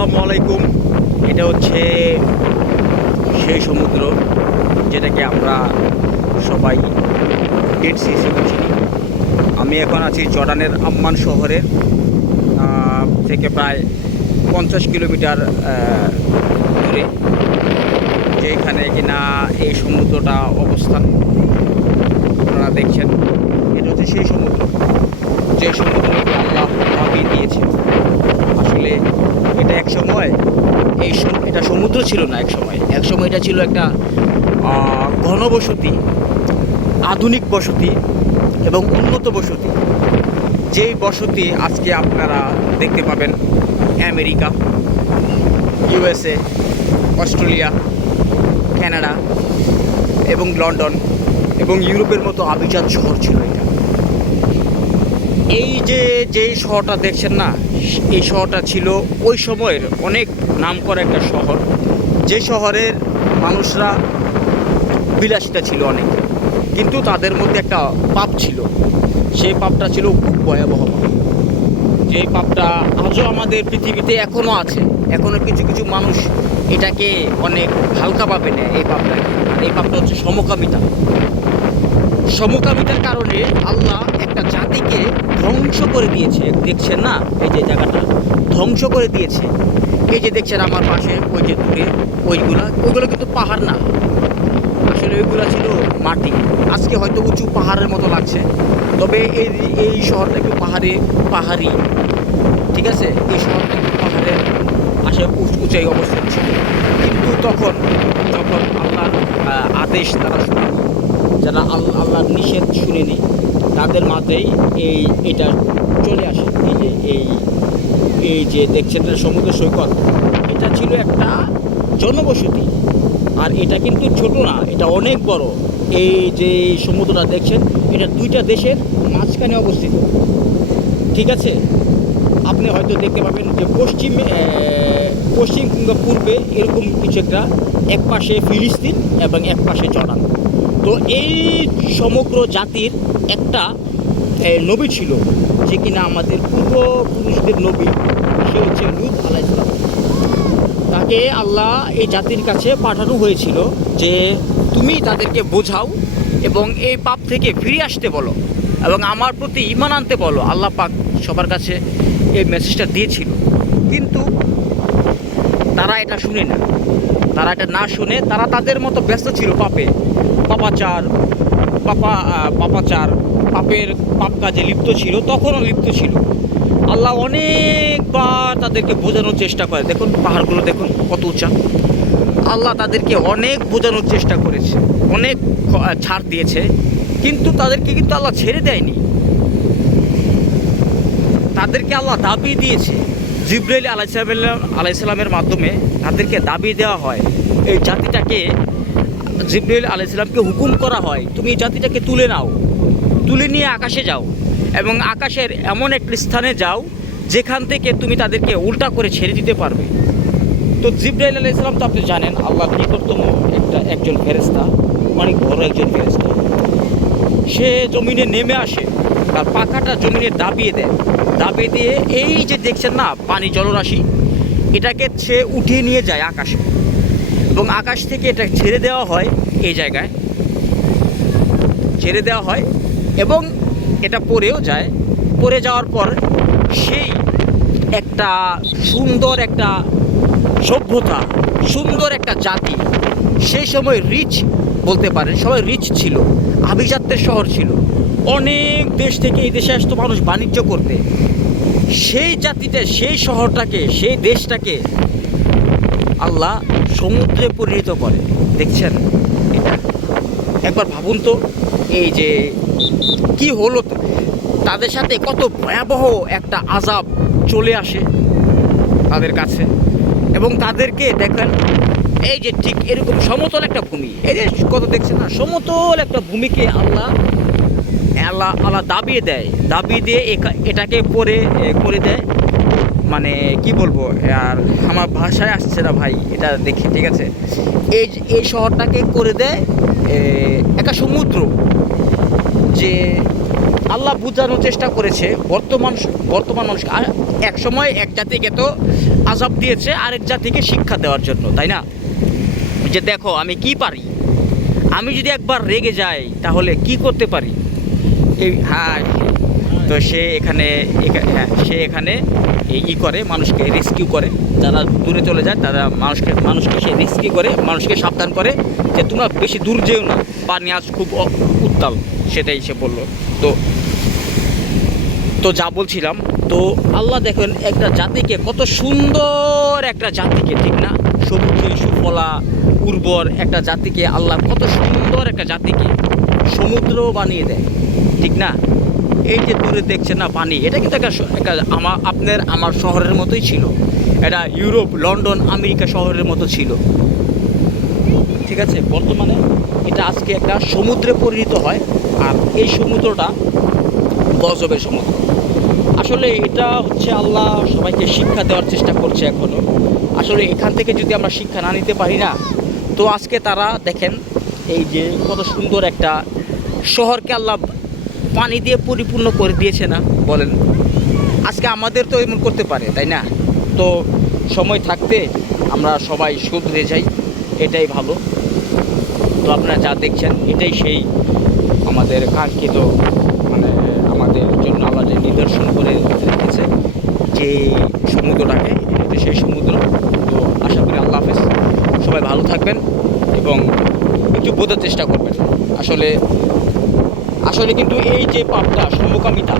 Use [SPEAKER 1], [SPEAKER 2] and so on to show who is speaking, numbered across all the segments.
[SPEAKER 1] আসসালামু আলাইকুম। এটা হচ্ছে সেই সমুদ্র যেটাকে আমরা সবাই ডেড হিসেবে চিনি। আমি এখন আছি জর্ডানের আম্মান শহরের থেকে প্রায় পঞ্চাশ কিলোমিটার দূরে, যেখানে কিনা এই সমুদ্রটা অবস্থান আপনারা দেখছেন। এটা হচ্ছে সেই সমুদ্র। যে সমুদ্রকে আল্লাহ দিয়েছে আসলে এটা এক সময় এই এটা সমুদ্র ছিল না এক সময় এক সময় এটা ছিল একটা ঘনবসতি, আধুনিক বসতি এবং উন্নত বসতি। যেই বসতি আজকে আপনারা দেখতে পাবেন আমেরিকা, ইউএসএ, অস্ট্রেলিয়া, কানাডা এবং লন্ডন এবং ইউরোপের মতো আভিজাত শহর ছিল এটা। এই যে যেই শহরটা দেখছেন না, এই শহরটা ছিল ওই সময়ের অনেক নাম করা একটা শহর। যে শহরের মানুষরা বিলাসিতা ছিল অনেক, কিন্তু তাদের মধ্যে একটা পাপ ছিল। সেই পাপটা ছিল খুব ভয়াবহ। যে পাপটা আজও আমাদের পৃথিবীতে এখনও আছে এখনও কিছু কিছু মানুষ এটাকে অনেক হালকাভাবে নেয় এই পাপটাকে। এই পাপটা হচ্ছে সমকামিতা। সমকামিতার কারণে আল্লাহ জাতিকে ধ্বংস করে দিয়েছে। দেখছেন না? এই যে জায়গাটা। ধ্বংস করে দিয়েছে। এই যে দেখছেন আমার পাশে, ওই যে দূরে, ওইগুলা। ওইগুলো কিন্তু পাহাড় না। আসলে ওইগুলো ছিল মাটি। আজকে হয়তো উঁচু পাহাড়ের মতো লাগছে। তবে এই এই শহরটা একটু পাহাড়ে, পাহাড়ি। ঠিক আছে? এই শহরটা একটু পাহাড়ের আসে উঁচ- উঁচাই অবস্থান ছিল। কিন্তু তখন যখন আল্লাহর আদেশ তারা শুনল যারা আল্লাহ, আল্লাহর নিষেধ শুনেনি তাদের মাঝেই এই এটা চলে আসে। এই যে, এই এই যে দেখছেন সমুদ্র সৈকত, এটা ছিল একটা জনবসতি আর এটা কিন্তু ছোট না, এটা অনেক বড়। এই যে সমুদ্রটা দেখছেন, এটা দুইটা দেশের মাঝখানে অবস্থিত। ঠিক আছে? আপনি হয়তো দেখতে পাবেন যে পশ্চিম পশ্চিম কিংবা পূর্বে এরকম কিছু একটা এক পাশে ফিলিস্তিন এবং এক পাশে জর্ডান। তো এই সমগ্র জাতির একটা নবী ছিল, যে কিনা আমাদের পূর্বপুরুষদের নবী, সে হচ্ছে লুত আলাইসালাম তাকে আল্লাহ এই জাতির কাছে পাঠানো হয়েছিল যে তুমি তাদেরকে বোঝাও এবং এই পাপ থেকে ফিরে আসতে বলো এবং আমার প্রতি ইমান আনতে বলো। আল্লাহ পাক সবার কাছে এই মেসেজটা দিয়েছিল। কিন্তু তারা এটা শুনে না। তারা এটা না শুনে তারা তাদের মতো ব্যস্ত ছিল পাপে। পাপাচার, পাপা পাপাচার, পাপের পাপ কাজে লিপ্ত ছিল, তখনও লিপ্ত ছিল। আল্লাহ অনেকবার তাদেরকে বোঝানোর চেষ্টা করে। দেখুন, পাহাড়গুলো দেখুন, কত উঁচা। আল্লাহ তাদেরকে অনেক বোঝানোর চেষ্টা করেছে, অনেক ছাড় দিয়েছে। কিন্তু তাদেরকে কিন্তু আল্লাহ ছেড়ে দেয়নি। তাদেরকে আল্লাহ দাবি দিয়েছে। জিব্রাইল আলাইসাল্লাম আলাইসাল্লামের মাধ্যমে তাদেরকে দাবি দেওয়া হয়, এই জাতিটাকে জিব্রাইল আলাইসাল্লামকে হুকুম করা হয়, তুমি জাতিটাকে তুলে নাও, তুলে নিয়ে আকাশে যাও এবং আকাশের এমন একটি স্থানে যাও, যেখান থেকে তুমি তাদেরকে উল্টা করে ছেড়ে দিতে পারবে। তো জিব্রাইল আলাইসাল্লাম তো আপনি জানেন, আল্লাহ নিকটতম একটা একজন ফেরেস্তা অনেক বড় একজন ফেরেস্তা সে জমিনে নেমে আসে, তার পাখাটা জমিনে দাবিয়ে দেয়। দাবিয়ে দিয়ে এই যে দেখছেন না, পানি জলরাশি, এটাকে সে উঠিয়ে নিয়ে যায় আকাশে। এবং আকাশ থেকে এটা ছেড়ে দেওয়া হয় এই জায়গায়। ছেড়ে দেওয়া হয় এবং এটা পড়েও যায়। পড়ে যাওয়ার পর সেই একটা সুন্দর একটা সভ্যতা, সুন্দর একটা জাতি, সেই সময় রিচ বলতে পারেন, সবাই রিচ ছিল, আভিজাত্যের শহর ছিল। অনেক দেশ থেকে এই দেশে আসতো মানুষ বাণিজ্য করতে। সেই জাতিটা সেই শহরটাকে, সেই দেশটাকে আল্লাহ সমুদ্রে পরিণত করে। দেখছেন? এটা একবার ভাবুন তো এই যে কি হলো? তাদের সাথে কত ভয়াবহ একটা আজাব চলে আসে তাদের কাছে। এবং তাদেরকে দেখেন এই যে ঠিক এরকম সমতল একটা ভূমি। এই যে কত দেখছেন না? সমতল একটা ভূমিকে আল্লাহ আল্লাহ আল্লাহ দাবিয়ে দেয়। দাবিয়ে দিয়ে এটাকে এ, করে দেয়। মানে কি বলব, আর আমার ভাষায় আসছে না ভাই, এটা দেখে, ঠিক আছে? এই এই শহরটাকে করে দেয় একটা সমুদ্র, যে আল্লাহ বোঝানোর চেষ্টা করেছে, বর্তমান বর্তমান মানুষ এক সময় এক জাতিকে তো আজাব দিয়েছে, আরেক জাতিকে শিক্ষা দেওয়ার জন্য, তাই না? যে দেখো, আমি কি পারি? আমি যদি একবার রেগে যাই, তাহলে কি করতে পারি? এই হ্যাঁ তো সে এখানে হ্যাঁ, সে এখানে ই করে মানুষকে রেস্কিউ করে। যারা দূরে চলে যায় তারা মানুষকে মানুষকে সে রেস্কিউ করে মানুষকে সাবধান করে যে তোমরা বেশি দূর যেও না। পানি আজ খুব উত্তাল সেটাই সে বলল। তো তো যা বলছিলাম তো আল্লাহ দেখেন একটা জাতিকে কত সুন্দর একটা জাতিকে ঠিক না? সবুজে সুফলা উর্বর একটা জাতিকে আল্লাহ কত সুন্দর একটা জাতিকে সমুদ্র বানিয়ে দেয় ঠিক না? এই যে দূরে দেখছেন না পানি, এটা কিন্তু একটা আমার আপনার আমার শহরের মতোই ছিল। এটা ইউরোপ, লন্ডন, আমেরিকা শহরের মতো ছিল। ঠিক আছে, বর্তমানে এটা আজকে একটা সমুদ্রে পরিণত হয়, আর এই সমুদ্রটা গজবের সমুদ্র। আসলে এটা হচ্ছে আল্লাহ সবাইকে শিক্ষা দেওয়ার চেষ্টা করছে এখনও আসলে এখান থেকে যদি আমরা শিক্ষা না নিতে পারি না, তো আজকে তারা দেখেন, এই যে কত সুন্দর একটা শহরকে আল্লাহ পানি দিয়ে পরিপূর্ণ করে দিয়েছে না, বলেন। আজকে আমাদের তো এমন করতে পারে, তাই না? তো সময় থাকতে আমরা সবাই শুধরে যাই, এটাই ভালো। তো আপনারা যা দেখছেন, এটাই সেই আমাদের কাঙ্ক্ষিত মানে আমাদের জন্য আল্লাহ যে নিদর্শন করে রেখেছে, যে সমুদ্রটাকে এটা সেই সমুদ্র। তো আশা করি আল্লাহ হাফেজ। সবাই ভালো থাকবেন এবং একটু বোঝার চেষ্টা করবেন। আসলে আসলে কিন্তু এই যে পাপটা সমকামিতা,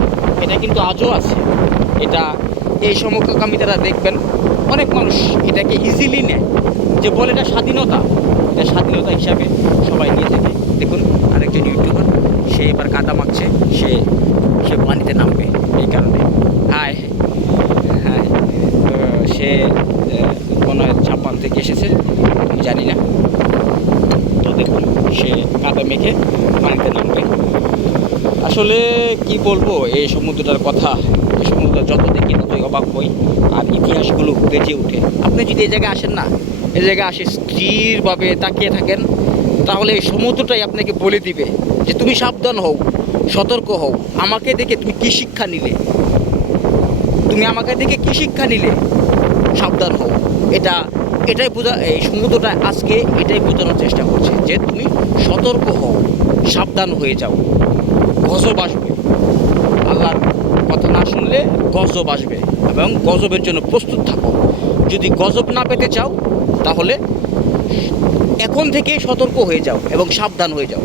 [SPEAKER 1] এটা কিন্তু আজও আছে। এটা এই সমকামিতারা দেখবেন, অনেক মানুষ এটাকে ইজিলি নেয়। যে বলে এটা স্বাধীনতা এটা স্বাধীনতা হিসাবে সবাই নিয়ে থাকে। দেখুন, আরেকজন ইউটিউবার, সে এবার কাদা মাখছে, সে সে পানিতে নামবে এই কারণে। হায় হ্যাঁ। তো সে মনে হয় জাপান থেকে এসেছে, আমি জানি না। তো দেখুন, সে কাদা মেখে পানিতে নামবে। আসলে কি বলব, এই সমুদ্রটার কথা, এই সমুদ্র যত দেখি ততই অবাক হই, আর ইতিহাসগুলো বেঁচে ওঠে। আপনি যদি এই জায়গায় আসেন না, এই জায়গায় আসে স্থিরভাবে তাকিয়ে থাকেন, তাহলে এই সমুদ্রটাই আপনাকে বলে দিবে যে তুমি সাবধান হও, সতর্ক হও, আমাকে দেখে তুমি কি শিক্ষা নিলে? তুমি আমাকে দেখে কি শিক্ষা নিলে? সাবধান হও। এটা, এটাই বোঝা, এই সমুদ্রটা আজকে এটাই বোঝানোর চেষ্টা করছে যে তুমি সতর্ক হও, সাবধান হয়ে যাও। গজব আসবে। আল্লাহর কথা না শুনলে গজব আসবে এবং গজবের জন্য প্রস্তুত থাকো। যদি গজব না পেতে চাও, তাহলে এখন থেকেই সতর্ক হয়ে যাও এবং সাবধান হয়ে যাও।